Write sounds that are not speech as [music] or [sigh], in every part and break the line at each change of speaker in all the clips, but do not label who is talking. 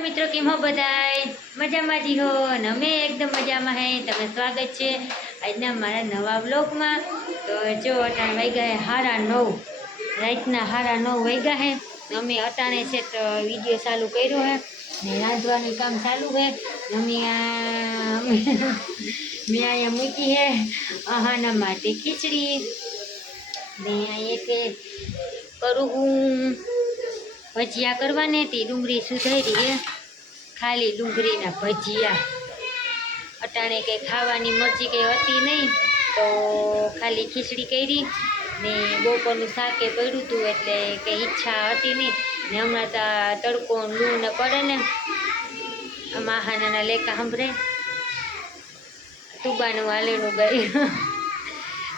મિત્રો, કેમ હો બધાય? મજામાં જી હો અને અમે એકદમ મજામાં હે. તમે સ્વાગત છે આજના મારા નવા બ્લોગમાં તો જો અટાણ વાગ્યા હે હારા નવ. રાતના હારા નવ વાગ્યા હે. અમે અટાણે છે તો વીડિયો ચાલુ કર્યો હે. ને રાંધવાનું કામ ચાલુ હે. અમે મેં અહીંયા મૂકી હે આહાના માટે ખીચડી. ને અહીંયા કે કરું હું. ભજીયા કરવાની હતી, ડુંગળી સુધારી એ ખાલી ડુંગળીના ભજીયા. અટાણે કંઈ ખાવાની મરજી કંઈ હતી નહીં, તો ખાલી ખીચડી કરી ને બપોરનું શાકે પડ્યું હતું એટલે કંઈ ઈચ્છા હતી નહીં. ને હમણાં તો તડકો લૂ ને પડે ને આમાં હાનાના લેકા સાંભળે. તુબાનું વાલેલું ગયું.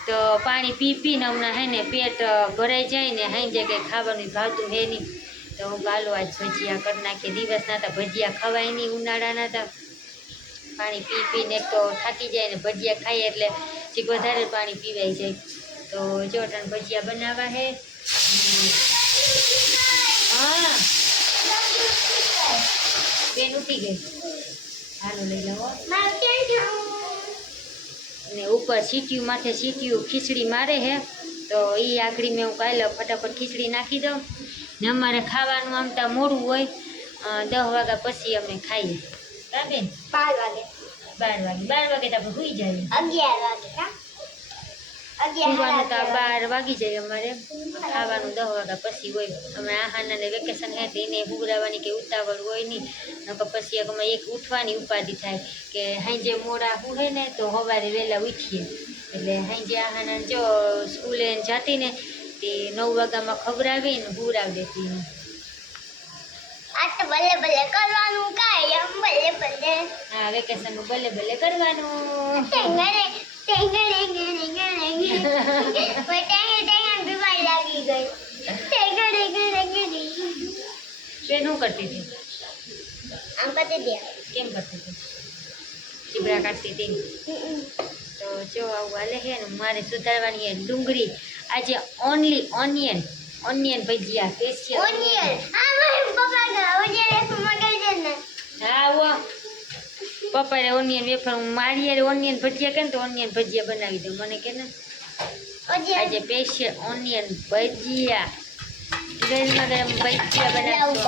તો પાણી પી પીને હમણાં હે ને પેટ ભરાઈ જાય ને હાઈ કંઈ ખાવાનું ભાવતું હે નહીં. તો હું ગાલો આજ ભજીયા કરી નાખીએ દિવસના તો ભજીયા ખવાય નહીં ઉનાળાના તો પાણી પી પીને તો થાકી જાય ને ભજીયા ખાઈએ એટલે જીક વધારે પાણી પીવાઈ જાય. તો જો ત્રણ ભજીયા બનાવવા હે. હા. બેન ઉઠી ગઈ. હાલો લઈ લવો. અને ઉપર સીટીયું માથે સીટીયું ખીચડી મારે હે. તો એ આખડી મેં હું કાલે ફટાફટ ખીચડી નાખી દઉં. ને અમારે ખાવાનું આમ તો મોડું હોય દસ વાગ્યા પછી અમે ખાઈએ. કા બેન?
બાર વાગે.
બાર વાગે. બાર વાગે તો આપણે સુઈ જઈએ.
અગિયાર વાગે
તો બાર વાગી. જાય અમારે. ખાવાનું દસ વાગ્યા પછી હોય. અમે આહાનાને વેકેશન હે એને હુગરાવાની કે ઉતાવળ હોય નહીં. નકર પછી એક અમે એક ઉઠવાની ઉપાધિ થાય કે હાંજે મોડા હુહે ને તો સવારે વહેલા ઉઠીએ. એટલે હાંજે આહાના જો સ્કૂલે જાતી ને તે નવ વાગ્યામાં ખવડાવીને હુરાવી દેતી એને.
આ તો ભલે ભલે કરવાનું કાય એમ ભલે ભલે.
હા વેકેશનનું ભલે ભલે કરવાનું.
ટેંગરે ટેંગરે ગરે ગરે ગરે કોઈ ટેંગે ટેંગે બીમારી લાગી ગઈ. ટેંગરે ગરે ગરે
બેન શું કરતી હતી?
આમ કરતી દે
કેમ કરતી હતી? ચીબડા કાઢતી હતી? તો જો આવું હાલે છે ને મારે સુધારવાની ડુંગળી. આજે only onion onion bhajia special
onion હા મારા પપ્પા ગા ઓનિયન એક મગાવી દે ને.
હા વો પપ્પાએ ઓનિયન વેફર હું મારી યાર ઓનિયન ભજીયા કે ને તો ઓનિયન ભજીયા બનાવી દઉં. મને કે ને આજે સ્પેશિયલ ઓનિયન ભજીયા. ગરમા ગરમ ભજીયા બનાવું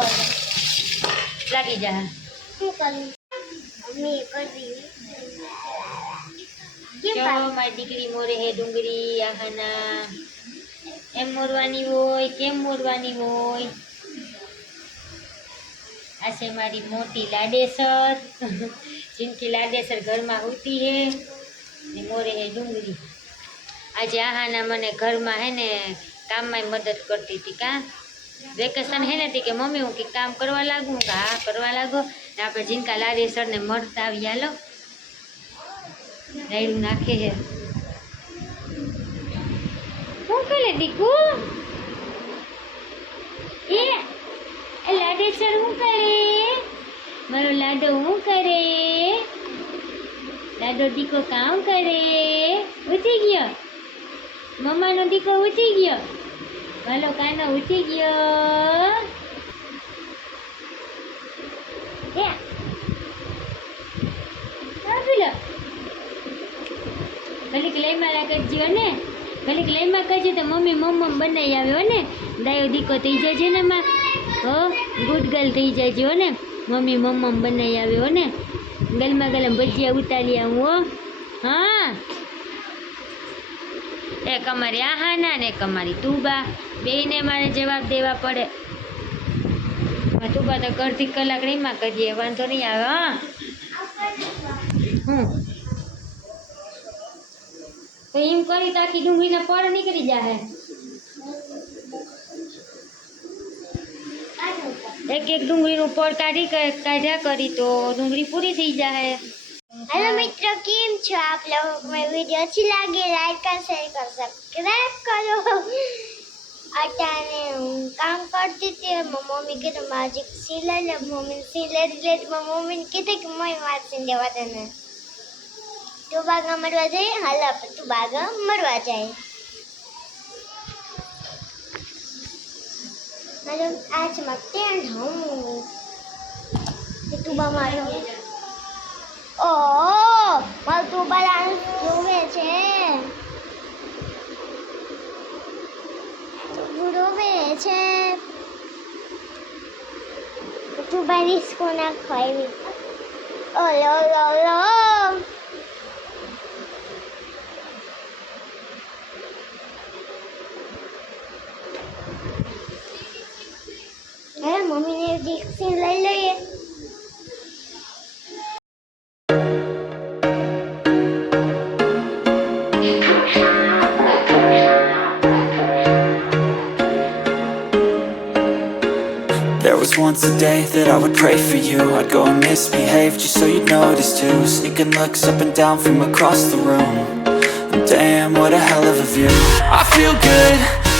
લાગી જા.
શું કરું? મમ્મી કરી
જો મારી દીકરી મોરે હે ડુંગળી આહાના? એમ મોરવાની હોય કેમ મોરવાની હોય? આ છે મારી મોટી લાડેસર. જિનકી લાડેસર ઘરમાં હોતી હે ને મોરે હે ડુંગળી. આજે આહાના મને ઘરમાં હે ને કામમાં મદદ કરતી હતી કા? વેકેશન હે ને કે મમ્મી હું કે કામ કરવા લાગુ? હું કે હા કરવા લાગો. ને આપણે જીનકા લાડેસરને મળતા આવી હાલો. રાયડું નાખે છે. શું કરે દીકુ? એ લાડેશ્વર શું કરે? મારો લાડો શું કરે? લાડો દીકો કામ કરે? ઉઠી ગયો. મમ્માનો દીકો ઉઠી ગયો. મારો કાનો ઉઠી ગયો એ આ પેલો ઘડીક લઈમાં કરજો ને ઘડીક લઈમાં કરજો તો મમ્મી મમ્મ બનાવી આવ્યો ને દાયો દીકો થઈ જજો ને માં. હો ગુડ ગર્લ થઈ જજો ને. મમ્મી મમ્મ બનાવી આવ્યો ને ગલમાં ગલમ ભજીયા ઉતારી આવું હો. હા. એક અમારી આહાના ને એક અમારી તુબા. બેને મારે જવાબ દેવા પડે. તુબા તો અડધી કલાક રહીમાં કરીએ વાંધો નહીં આવે હા. હું તો એમ કરી તાકી ડુંગળીને પડ નીકળી જાય એક એક ડુંગળીનું પડ કાઢી કાઢ્યા કરી તો ડુંગળી પૂરી થઈ જાય
હેલો મિત્રો કેમ છો આપ લોકો મેં વિડીયો અચ્છી લાગે લાઈક કર શેર કર સબસ્ક્રાઇબ કરો અટાને હું કામ કરતી હતી મમ્મી કીધું માજી સિલાઈ લે મમ્મી સિલાઈ લે મમ્મી કીધું કે મમ્મી વાત સિંધે વાતને દે ને તું બાગા મરવા જાય હાલ આપણે તું બાગા મરવા જાય હેલો આજમાં ટેન્ટ હું તુબા માર્યો ઓહ મારું તુબા ડાન્સ જોવે છે જોવે છે તુબા ડિસ્કો નાખો આવી ઓલો ઓલો ઓલો
There was once a day that I would pray for you. I'd go and misbehave just so you'd notice too. Sneaking looks up and down from across the room. And Damn, what a hell of a view. I feel good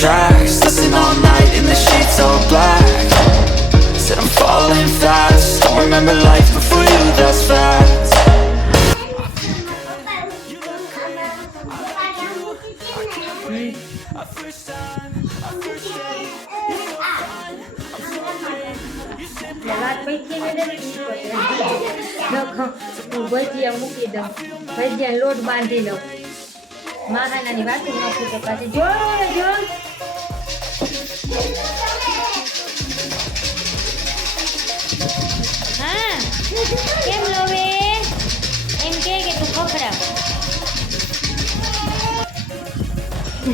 tracks Listen all night in the sheets all black Said I'm falling fast Don't remember life before you, that's facts A first time, a first date
એટલે વાત પૈકી ને હું ભજીયા મૂકી દઉં ભજીયા લોટ બાંધી દઉં મહાનાની વાતું નાખું તો પાછી જો જો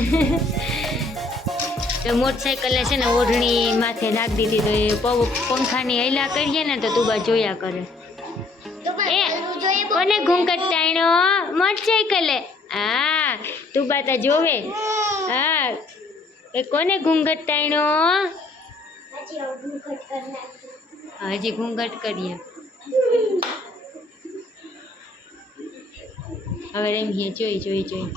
[laughs] તો મોટરસાઇકલને છે ને ઓઢણી માથે નાખી દીધી તો એ પંખાની હૈલા કરીએ ને તો તું બા જોયા કરે. એ કોને ઘૂંઘટ તાણ્યો મોટરસાઇકલે હા તું બા તા જોવે. હા એ કોને ઘૂંઘટ તાણ્યો હજી ઘૂંઘટ કરીએ. [laughs] હવે એમ જોઈ જોઈ જોઈ.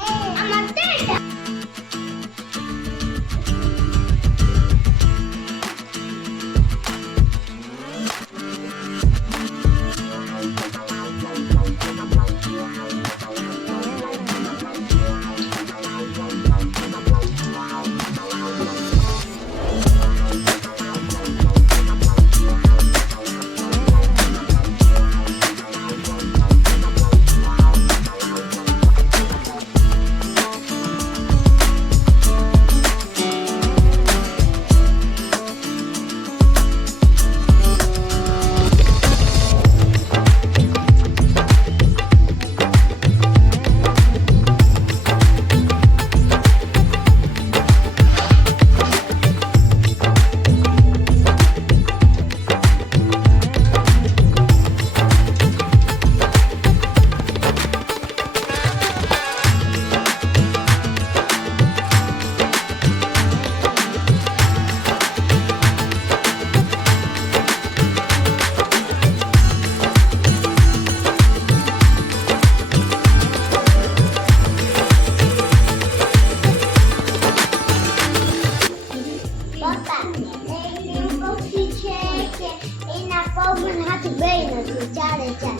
પગ હાથ બે નથી ચારે ચાર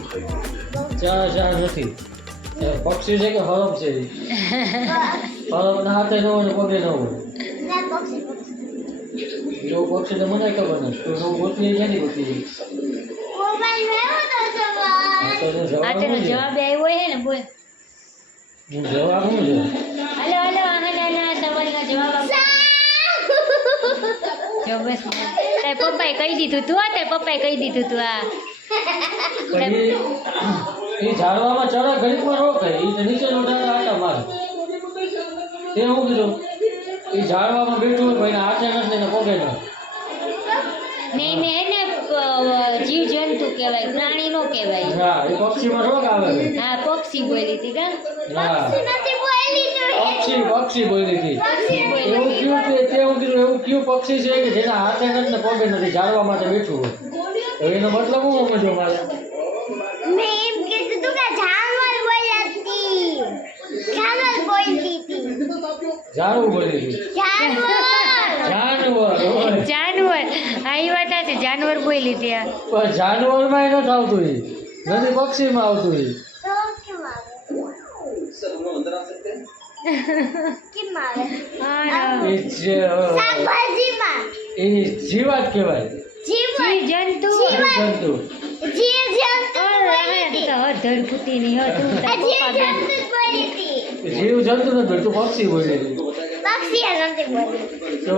ચાર ચાર નથી પક્ષી છે કે હરફ છે? હરફ ના હાથે ન હોય પગે ન હોય. એવું પક્ષી તો મને ખબર નથી તો હું ગોતલી ગોતલી
તો
એનો
આ
જવાબ છે?
આવ્યો હે ને બોલ.
જવાબ શું છે?
હલો હલો આના સવાલનો જવાબ આપો. જો બસ તારે પપ્પાએ કહી દીધું તું આ પપ્પાએ કહી દીધું તું આ
એ ઝાડવામાં ચરા ઘડીકમાં રોકે એ નીચે નો આટા મારે. તે હું કીધું એ ઝાડવામાં બેઠું હોય ભાઈ આટે નથી ને પગે ના. નહીં ને એને જીવ જંતુ કહેવાય પ્રાણી નો કહેવાય. હા એ પક્ષીમાં રોગ આવે
હા પક્ષી બોલી હતી કા?
પક્ષી
નથી
પક્ષી પક્ષી બોલી હતી એવું કયું તે તે હું કીધું એવું કયું પક્ષી છે કે જેના હાથે નથી ને પગે નથી ઝાડવા માટે બેઠું હોય? તો એનો મતલબ હું સમજો મારે?
મેં એમ કીધું તું કે જાનવર બોલી હતી જાનવર જાનવર.
જાનવર હોય.
જાનવર. હા એ વાત છે જાનવર બોલી હતી
પણ જાનવરમાં નથી આવતું એ નથી પક્ષીમાં આવતું એ
કેમ આવે શાકભાજીમાં.
એ જીવાત કહેવાય.
જીવન
જીવ જંતુ
જંતુ
જીવ જંતુ બોલી હતી.
ધડ ફૂટી હતું
જીવ જંતુ બોલી હતી.
જીવ જંતુ નથી બોલતું પક્ષી બોલી
પક્ષી નથી બોલી
તો